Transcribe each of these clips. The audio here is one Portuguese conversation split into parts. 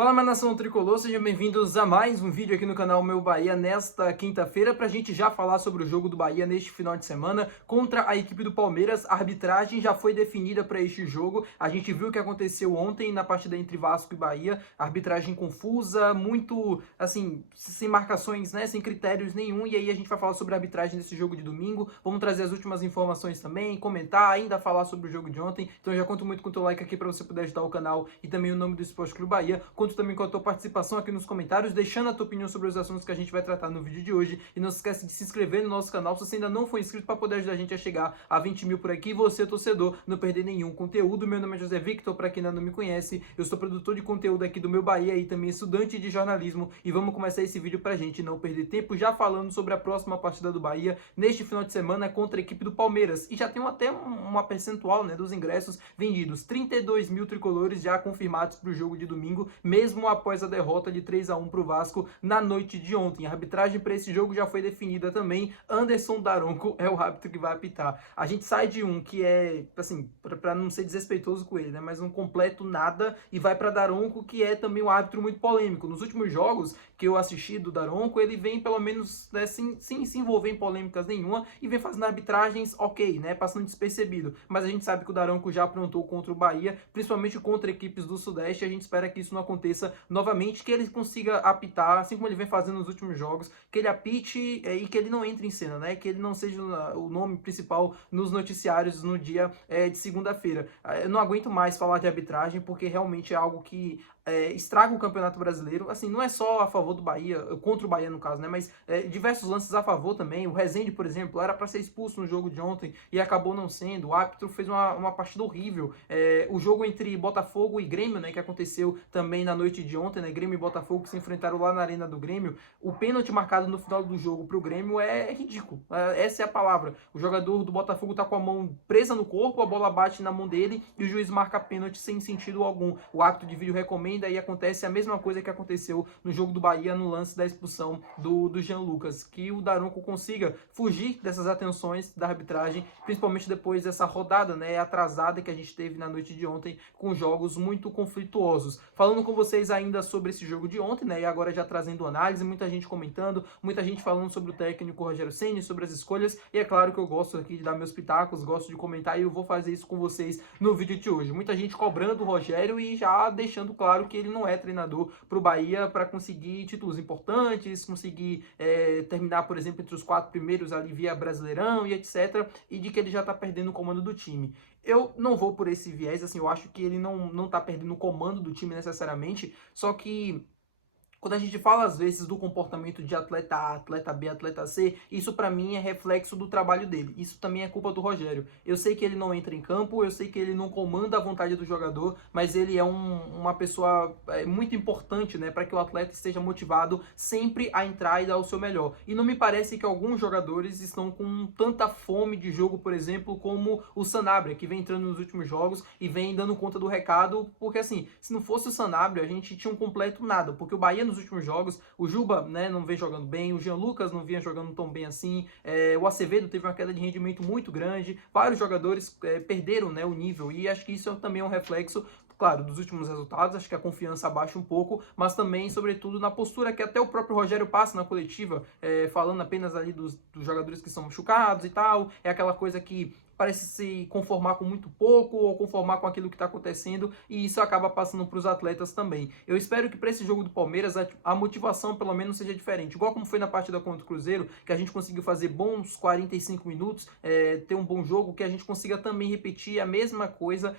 Fala, minha nação tricolor, sejam bem-vindos a mais um vídeo aqui no canal Meu Bahia nesta quinta-feira para a gente já falar sobre o jogo do Bahia neste final de semana contra a equipe do Palmeiras. A arbitragem já foi definida para este jogo, a gente viu o que aconteceu ontem na partida entre Vasco e Bahia, arbitragem confusa, muito, assim, sem marcações, né, sem critérios nenhum, e aí a gente vai falar sobre a arbitragem desse jogo de domingo, vamos trazer as últimas informações também, comentar, ainda falar sobre o jogo de ontem, então eu já conto muito com o teu like aqui para você poder ajudar o canal e também o nome do Esporte Clube Bahia. Conto também com a tua participação aqui nos comentários, deixando a tua opinião sobre os assuntos que a gente vai tratar no vídeo de hoje. E não se esquece de se inscrever no nosso canal se você ainda não for inscrito para poder ajudar a gente a chegar a 20 mil por aqui. E você, torcedor, não perder nenhum conteúdo. Meu nome é José Victor, para quem ainda não me conhece. Eu sou produtor de conteúdo aqui do Meu Bahia e também estudante de jornalismo. E vamos começar esse vídeo pra gente não perder tempo, já falando sobre a próxima partida do Bahia neste final de semana contra a equipe do Palmeiras. E já tem até uma percentual, né, dos ingressos vendidos. 32 mil tricolores já confirmados para o jogo de domingo, mesmo após a derrota de 3-1 para o Vasco na noite de ontem. A arbitragem para esse jogo já foi definida também. Anderson Daronco é o árbitro que vai apitar. A gente sai de um que é, assim, para não ser desrespeitoso com ele, né, mas um completo nada, e vai para Daronco, que é também um árbitro muito polêmico. Nos últimos jogos que eu assisti do Daronco, ele vem pelo menos, né, sem se envolver em polêmicas nenhuma e vem fazendo arbitragens ok, né, passando despercebido. Mas a gente sabe que o Daronco já aprontou contra o Bahia, principalmente contra equipes do Sudeste. A gente espera que isso não aconteça novamente, que ele consiga apitar, assim como ele vem fazendo nos últimos jogos, que ele apite e que ele não entre em cena, né? Que ele não seja o nome principal nos noticiários no dia de segunda-feira. Eu não aguento mais falar de arbitragem, porque realmente é algo que estraga o Campeonato Brasileiro. Assim, não é só a favor do Bahia, contra o Bahia no caso, né? Mas diversos lances a favor também. O Rezende, por exemplo, era para ser expulso no jogo de ontem e acabou não sendo. O árbitro fez uma partida horrível. O jogo entre Botafogo e Grêmio, né, que aconteceu também na noite de ontem, né? Grêmio e Botafogo que se enfrentaram lá na Arena do Grêmio. O pênalti marcado no final do jogo pro Grêmio é ridículo. Essa é a palavra. O jogador do Botafogo tá com a mão presa no corpo, a bola bate na mão dele e o juiz marca pênalti sem sentido algum. O árbitro de vídeo recomenda e acontece a mesma coisa que aconteceu no jogo do Bahia no lance da expulsão do Jean Lucas. Que o Daronco consiga fugir dessas atenções da arbitragem, principalmente depois dessa rodada, né, atrasada que a gente teve na noite de ontem, com jogos muito conflituosos. Falando com vocês ainda sobre esse jogo de ontem, né, e agora já trazendo análise, muita gente comentando, muita gente falando sobre o técnico Rogério Ceni, sobre as escolhas, e é claro que eu gosto aqui de dar meus pitacos, gosto de comentar, e eu vou fazer isso com vocês no vídeo de hoje. Muita gente cobrando o Rogério e já deixando claro que ele não é treinador para o Bahia para conseguir títulos importantes, conseguir terminar, por exemplo, entre os 4 primeiros ali via Brasileirão e etc, e de que ele já está perdendo o comando do time. Eu não vou por esse viés, assim, eu acho que ele não tá perdendo o comando do time necessariamente, só que quando a gente fala às vezes do comportamento de atleta A, atleta B, atleta C, isso pra mim é reflexo do trabalho dele. Isso também é culpa do Rogério. Eu sei que ele não entra em campo, eu sei que ele não comanda a vontade do jogador, mas ele é uma pessoa muito importante, né, para que o atleta esteja motivado sempre a entrar e dar o seu melhor. E não me parece que alguns jogadores estão com tanta fome de jogo, por exemplo, como o Sanabria, que vem entrando nos últimos jogos e vem dando conta do recado, porque assim, se não fosse o Sanabria, a gente tinha um completo nada, porque o Bahia nos últimos jogos, o Juba, né, não vem jogando bem, o Jean Lucas não vinha jogando tão bem assim, o Acevedo teve uma queda de rendimento muito grande, vários jogadores perderam, né, o nível, e acho que isso também é um reflexo, claro, dos últimos resultados. Acho que a confiança abaixa um pouco, mas também, sobretudo, na postura que até o próprio Rogério passa na coletiva, falando apenas ali dos jogadores que são machucados e tal, é aquela coisa que parece se conformar com muito pouco ou conformar com aquilo que está acontecendo, e isso acaba passando para os atletas também. Eu espero que para esse jogo do Palmeiras a motivação pelo menos seja diferente, igual como foi na partida contra o Cruzeiro, que a gente conseguiu fazer bons 45 minutos, ter um bom jogo, que a gente consiga também repetir a mesma coisa,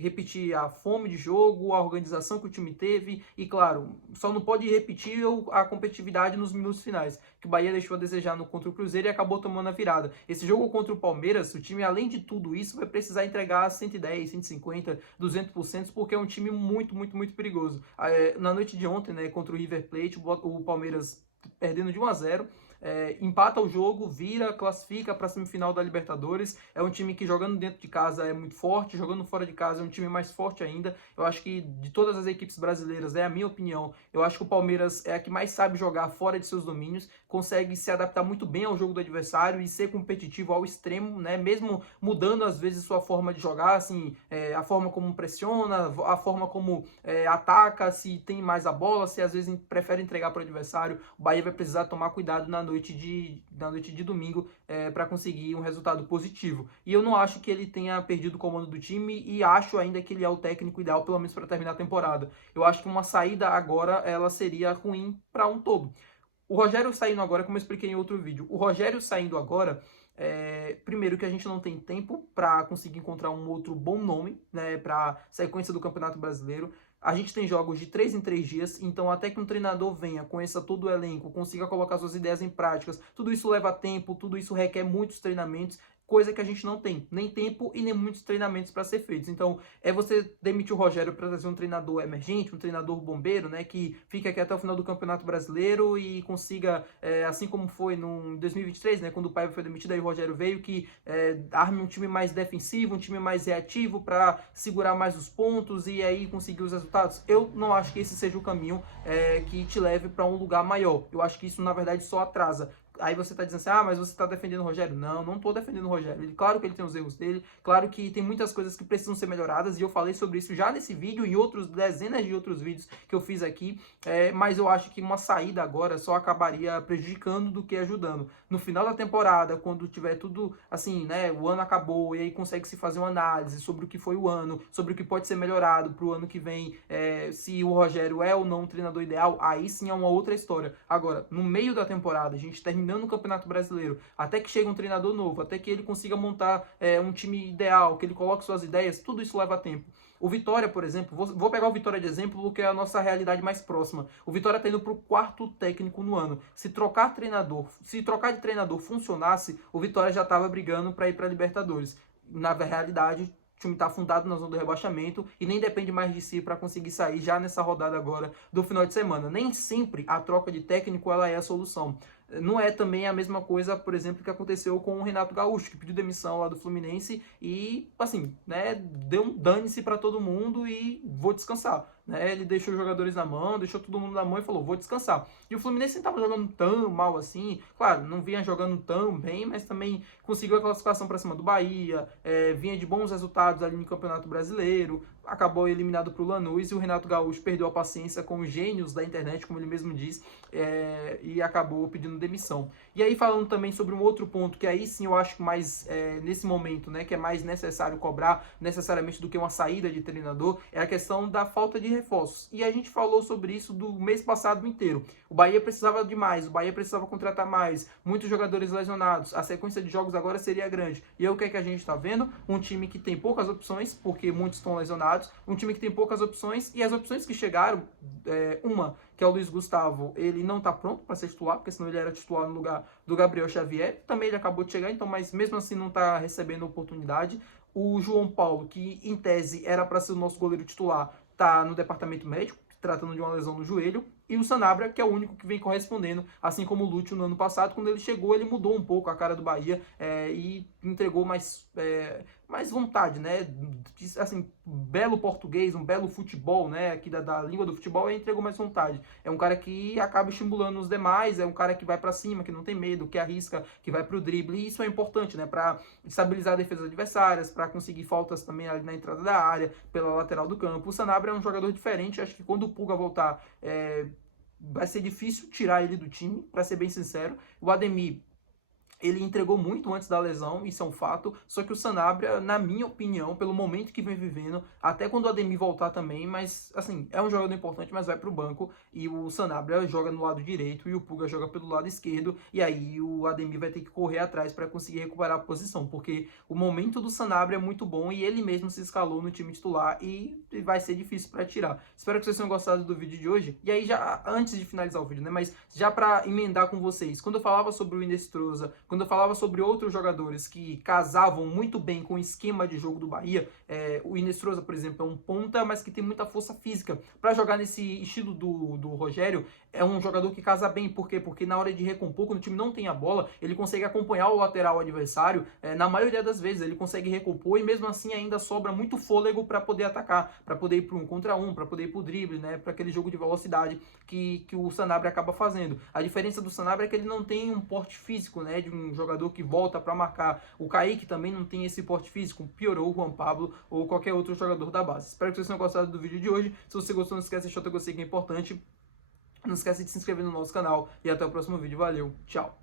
repetir a fome de jogo, a organização que o time teve, e claro, só não pode repetir a competitividade nos minutos finais, que o Bahia deixou a desejar no contra o Cruzeiro e acabou tomando a virada. Esse jogo contra o Palmeiras, o time, além de tudo isso, vai precisar entregar 110, 150, 200%, porque é um time muito, muito, muito perigoso. Na noite de ontem, né, contra o River Plate, o Palmeiras perdendo de 1-0, empata o jogo, vira, classifica para a semifinal da Libertadores. É um time que jogando dentro de casa é muito forte, jogando fora de casa é um time mais forte ainda. Eu acho que de todas as equipes brasileiras, é a minha opinião, eu acho que o Palmeiras é a que mais sabe jogar fora de seus domínios, consegue se adaptar muito bem ao jogo do adversário e ser competitivo ao extremo, né? Mesmo mudando às vezes sua forma de jogar, assim, a forma como pressiona, a forma como ataca, se tem mais a bola, se às vezes prefere entregar para o adversário. O Bahia vai precisar tomar cuidado na noite de domingo para conseguir um resultado positivo. E eu não acho que ele tenha perdido o comando do time e acho ainda que ele é o técnico ideal, pelo menos para terminar a temporada. Eu acho que uma saída agora ela seria ruim para um todo. O Rogério saindo agora, como eu expliquei em outro vídeo, o Rogério saindo agora, primeiro que a gente não tem tempo para conseguir encontrar um outro bom nome, né, para sequência do Campeonato Brasileiro. A gente tem jogos de 3 em 3 dias, então até que um treinador venha, conheça todo o elenco, consiga colocar suas ideias em práticas, tudo isso leva tempo, tudo isso requer muitos treinamentos, coisa que a gente não tem, nem tempo e nem muitos treinamentos para ser feitos. Então, você demitir o Rogério para trazer um treinador emergente, um treinador bombeiro, né, que fique aqui até o final do Campeonato Brasileiro e consiga, assim como foi no 2023, né, quando o Paiva foi demitido, aí o Rogério veio, que arme um time mais defensivo, um time mais reativo para segurar mais os pontos e aí conseguir os resultados. Eu não acho que esse seja o caminho que te leve para um lugar maior. Eu acho que isso, na verdade, só atrasa. Aí você tá dizendo assim, mas você tá defendendo o Rogério. Não, não tô defendendo o Rogério. Claro que ele tem os erros dele, claro que tem muitas coisas que precisam ser melhoradas, e eu falei sobre isso já nesse vídeo e em dezenas de outros vídeos que eu fiz aqui, mas eu acho que uma saída agora só acabaria prejudicando do que ajudando. No final da temporada, quando tiver tudo assim, né, o ano acabou, e aí consegue se fazer uma análise sobre o que foi o ano, sobre o que pode ser melhorado pro ano que vem, se o Rogério é ou não um treinador ideal, aí sim é uma outra história. Agora, no meio da temporada, a gente terminando no Campeonato Brasileiro, até que chegue um treinador novo, até que ele consiga montar um time ideal, que ele coloque suas ideias, tudo isso leva tempo. O Vitória, por exemplo, vou pegar o Vitória de exemplo, porque é a nossa realidade mais próxima. O Vitória está indo para o 4º técnico no ano. Se trocar de treinador funcionasse, o Vitória já estava brigando para ir para a Libertadores. Na realidade, o time está afundado na zona do rebaixamento e nem depende mais de si para conseguir sair já nessa rodada agora do final de semana. Nem sempre a troca de técnico ela é a solução. Não é também a mesma coisa, por exemplo, que aconteceu com o Renato Gaúcho, que pediu demissão lá do Fluminense e, assim, né, deu um dane-se para todo mundo e vou descansar. Né? Ele deixou os jogadores na mão, deixou todo mundo na mão e falou, vou descansar. E o Fluminense não estava jogando tão mal assim, claro, não vinha jogando tão bem, mas também conseguiu a classificação para cima do Bahia, vinha de bons resultados ali no Campeonato Brasileiro, acabou eliminado para o Lanús e o Renato Gaúcho perdeu a paciência com os gênios da internet, como ele mesmo diz, e acabou pedindo demissão. E aí falando também sobre um outro ponto, que aí sim eu acho que mais nesse momento, né, que é mais necessário cobrar necessariamente do que uma saída de treinador, é a questão da falta de reforços. E a gente falou sobre isso do mês passado inteiro. O Bahia precisava de mais, o Bahia precisava contratar mais, muitos jogadores lesionados, a sequência de jogos agora seria grande. E aí o que é que a gente está vendo? Um time que tem poucas opções, porque muitos estão lesionados, um time que tem poucas opções, e as opções que chegaram, uma, que é o Luiz Gustavo, ele não está pronto para ser titular, porque senão ele era titular no lugar do Gabriel Xavier, também ele acabou de chegar, então, mas mesmo assim não está recebendo oportunidade. O João Paulo, que em tese era para ser o nosso goleiro titular, está no departamento médico, tratando de uma lesão no joelho, e o Sanabria, que é o único que vem correspondendo, assim como o Lúcio no ano passado, quando ele chegou, ele mudou um pouco a cara do Bahia e entregou mais vontade, né? Assim, belo português, um belo futebol, né? Aqui da língua do futebol, ele entregou mais vontade. É um cara que acaba estimulando os demais, é um cara que vai para cima, que não tem medo, que arrisca, que vai pro drible, e isso é importante, né? Para estabilizar a defesa adversárias, para conseguir faltas também ali na entrada da área, pela lateral do campo. O Sanabria é um jogador diferente, acho que quando o Pulga voltar, vai ser difícil tirar ele do time, para ser bem sincero. O Ademir, ele entregou muito antes da lesão, isso é um fato, só que o Sanabria, na minha opinião, pelo momento que vem vivendo, até quando o Ademir voltar também, mas, assim, é um jogador importante, mas vai pro banco, e o Sanabria joga no lado direito, e o Pulga joga pelo lado esquerdo, e aí o Ademir vai ter que correr atrás para conseguir recuperar a posição, porque o momento do Sanabria é muito bom, e ele mesmo se escalou no time titular, e vai ser difícil para tirar. Espero que vocês tenham gostado do vídeo de hoje, e aí já, antes de finalizar o vídeo, né, mas já para emendar com vocês, quando eu falava sobre o Inestrosa, Quando eu falava sobre outros jogadores que casavam muito bem com o esquema de jogo do Bahia, o Inestrosa, por exemplo, é um ponta, mas que tem muita força física. Para jogar nesse estilo do Rogério, é um jogador que casa bem. Por quê? Porque na hora de recompor, quando o time não tem a bola, ele consegue acompanhar o lateral adversário. Na maioria das vezes, ele consegue recompor e mesmo assim ainda sobra muito fôlego para poder atacar, para poder ir para um contra um, para poder ir para o drible, né? Para aquele jogo de velocidade que o Sanabria acaba fazendo. A diferença do Sanabria é que ele não tem um porte físico, né? De um jogador que volta para marcar. O Kaique também não tem esse porte físico. Piorou o Juan Pablo ou qualquer outro jogador da base. Espero que vocês tenham gostado do vídeo de hoje. Se você gostou, não esquece de deixar o teu gostei, que é importante. Não esquece de se inscrever no nosso canal e até o próximo vídeo. Valeu, tchau!